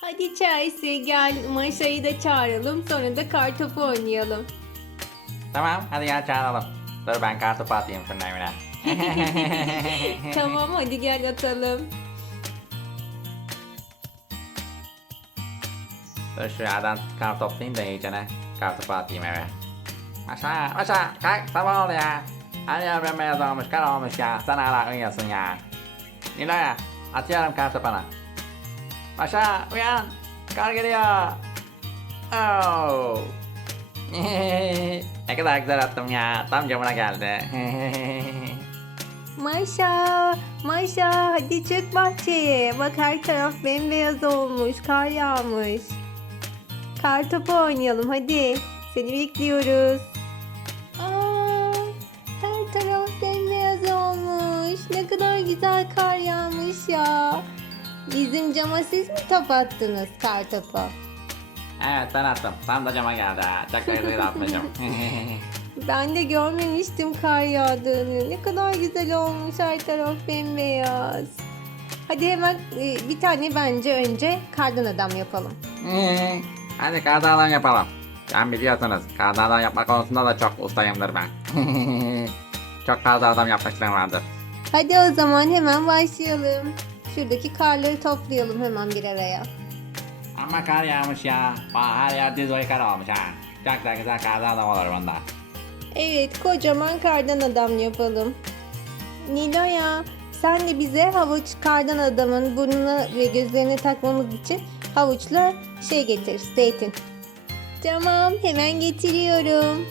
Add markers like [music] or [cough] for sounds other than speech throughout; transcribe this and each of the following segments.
Hadi Chelsea gel Maşa'yı da çağıralım sonra da kartopu oynayalım. Tamam hadi gel çağıralım. Dur ben kartopu atayım şunun evine. [laughs] [laughs] tamam hadi gel atalım. Dur şu yerden kar toplayayım da iyicene kartopu atayım eve. Maşa maşa kalk sabah oldu ya. Her yer bembeyaz olmuş kar olmuş ya. Sen hala uyuyorsun ya. Nilo'ya atıyorum kartopunu. Maşa uyan. Kar geliyor. Oh. [laughs] [laughs] ne kadar güzel attım ya. Tam camına geldi. Maşa, Maşa hadi çık bahçeye. Bak her taraf bembeyaz olmuş, kar yağmış. Kartopu oynayalım hadi. Seni bekliyoruz. Aa, her taraf bembeyaz olmuş. Ne kadar güzel kar yağmış ya. Bizim cama siz mi top attınız kartopu? evet ben attım. Tam da cama geldi. Çok da atmışım. [laughs] Ben de görmemiştim kar yağdığını. Ne kadar güzel olmuş her taraf bembeyaz. Hadi hemen e, bir tane bence önce kardan adam yapalım. Hadi kardan yapalım. Ben biliyorsunuz kardan adam yapma konusunda da çok ustayımdır ben. [laughs] çok kardan adam yapmışlığım vardır. Hadi o zaman hemen başlayalım. Şuradaki karları toplayalım hemen bir araya. Ama kar yağmış ya. Aa, Her yer boy kar olmuş ha. Çok da güzel kardan adam olur bunda. Evet kocaman kardan adam yapalım. Nilo'ya sen de bize havuç kardan adamın burnuna ve gözlerine takmamız için havuçla şey getir zeytin. Tamam hemen getiriyorum.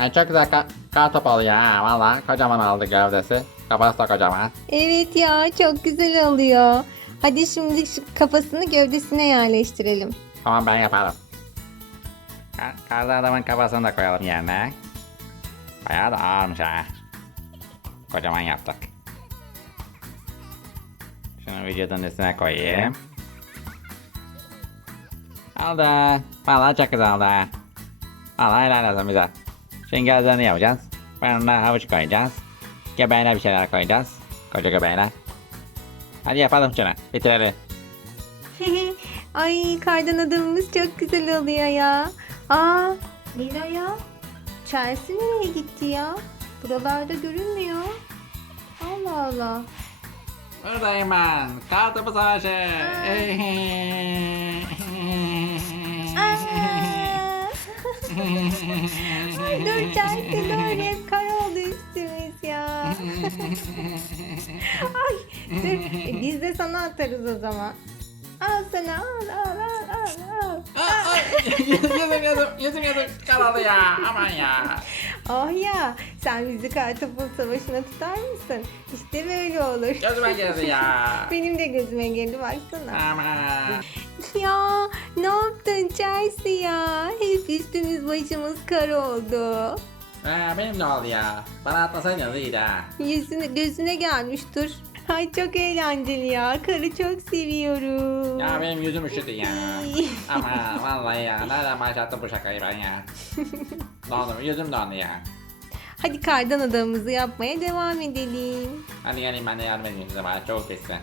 Ay çok güzel ka kar topu ha. Valla kocaman oldu gövdesi. Kafası da kocaman. Evet ya çok güzel oluyor. Hadi şimdi şu kafasını gövdesine yerleştirelim. Tamam ben yaparım. Kar kardan adamın kafasını da koyalım yerine. Bayağı da ağırmış ha. Kocaman yaptık. Şunu vücudun üstüne koyayım. Oldu. Valla çok güzel oldu. Valla helal olsun bize. Şimdi gözlerini yapacağız. Burnuna havuç koyacağız. Göbeğine bir şeyler koyacağız. Koca göbeğine. Hadi yapalım şunu. Bitirelim. [laughs] Ay kardan adamımız çok güzel oluyor ya. Aa Lila ya. Chelsea nereye gitti ya? Buralarda görünmüyor. Allah Allah. Buradayım ben. Aa! Ay [laughs] dur Chelsea dur hep kar oldu üstümüz ya. Ay dur e, biz de sana atarız o zaman. Al sana al al al al al. yüzüm yüzüm yüzüm yüzüm kanalı ya aman ya. Oh ya sen bizi kartopu savaşına tutar mısın? İşte böyle olur. Gözüme girdi ya. [laughs] Benim de gözüme girdi baksana. Aman. Ya ne yaptın Chelsea ya? Üstümüz başımız kar oldu. Ha, benim ne oldu ya? Bana atmasaydınız iyiydi ha. Yüzüne gözüne gelmiştir. Ay çok eğlenceli ya. Karı çok seviyorum. Ya benim yüzüm üşüdü ya. [laughs] Ama vallahi ya nereden başlattı bu şakayı ben ya. [laughs] Dondu yüzüm dondu ya. Hadi kardan adamımızı yapmaya devam edelim. Hadi gelin ben de yardım edeyim size bana çok pissin.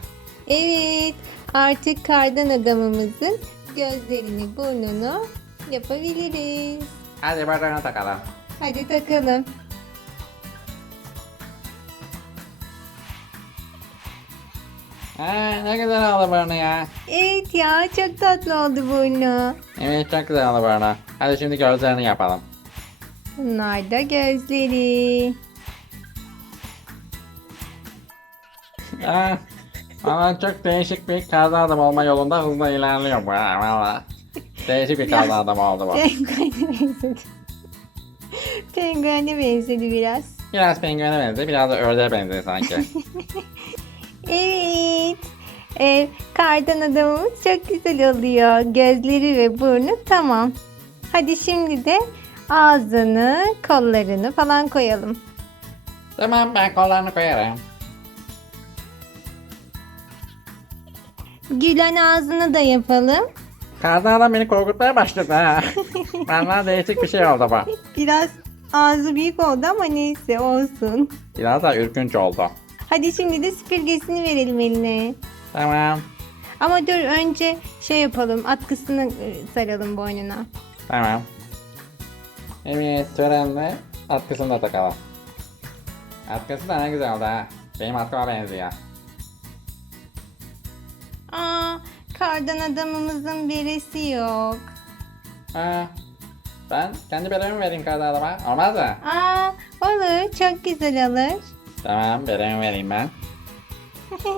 Evet, artık kardan adamımızın gözlerini, burnunu yapabiliriz. Hadi bardağına takalım. Hadi takalım. Ha, ne güzel oldu burnu ya. Evet ya, çok tatlı oldu burnu. Evet çok güzel oldu burnu. Hadi şimdi gözlerini yapalım. Bunlar da gözleri. Ha, Valla çok değişik bir kardan adam olma yolunda hızla ilerliyor bu ha valla. Değişik bir kardan adam oldu bu. Penguene benzedi. [laughs] Penguene benzedi biraz. Biraz penguene benziyor, biraz da ördeğe benziyor sanki. [laughs] Evet. Ee, kardan adamımız çok güzel oluyor. Gözleri ve burnu tamam. Hadi şimdi de ağzını, kollarını falan koyalım. Tamam ben kollarını koyarım. Gülen ağzını da yapalım. Kardan adam beni korkutmaya başladı ha. [laughs] Benden değişik bir şey oldu bu. Biraz ağzı büyük oldu ama neyse olsun. Biraz da ürkünç oldu. Hadi şimdi de süpürgesini verelim eline. Tamam. Ama dur önce şey yapalım atkısını e, saralım boynuna. Tamam. Evet törenle atkısını da takalım. Atkısı da ne güzel oldu ha. Benim atkıma benziyor. Kardan adamımızın beresi yok. Ha, ben kendi beremi vereyim kardan adama. Olmaz mı? Aa, olur çok güzel olur. Tamam beremi vereyim ben. [laughs]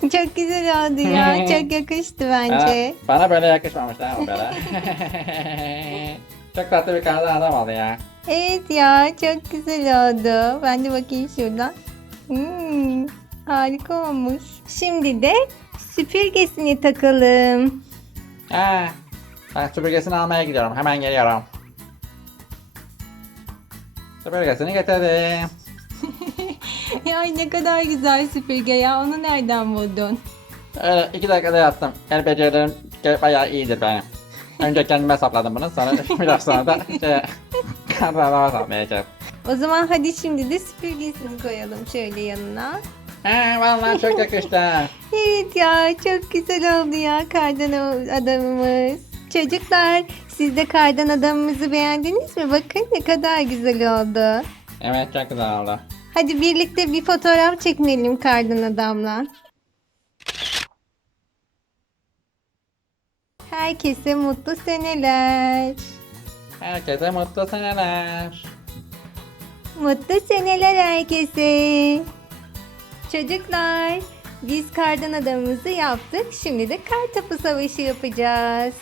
çok güzel oldu ya. [laughs] çok yakıştı bence. Bana, bana böyle yakışmamış ha o bere. [laughs] Çok tatlı bir kardan adam oldu ya. Evet ya çok güzel oldu. Ben de bakayım şuradan. Hmm, harika olmuş. Şimdi de süpürgesini takalım. Ha, ben süpürgesini almaya gidiyorum. Hemen geliyorum. Süpürgesini getirdim. [laughs] ya ne kadar güzel süpürge ya. Onu nereden buldun? Öyle iki dakikada yaptım. El becerilerim bayağı iyidir benim. Önce kendime sapladım bunu. Sonra [laughs] biraz sonra da şey, [laughs] karnına saplayacağım. O zaman hadi şimdi de süpürgesini koyalım şöyle yanına. Ha, vallahi çok yakıştı. [laughs] Evet ya çok güzel oldu ya kardan adamımız. Çocuklar siz de kardan adamımızı beğendiniz mi? Bakın ne kadar güzel oldu. Evet çok güzel oldu. Hadi birlikte bir fotoğraf çekinelim kardan adamla. Herkese mutlu seneler. Herkese mutlu seneler. Mutlu seneler herkese. Çocuklar biz kardan adamımızı yaptık. Şimdi de kar topu savaşı yapacağız.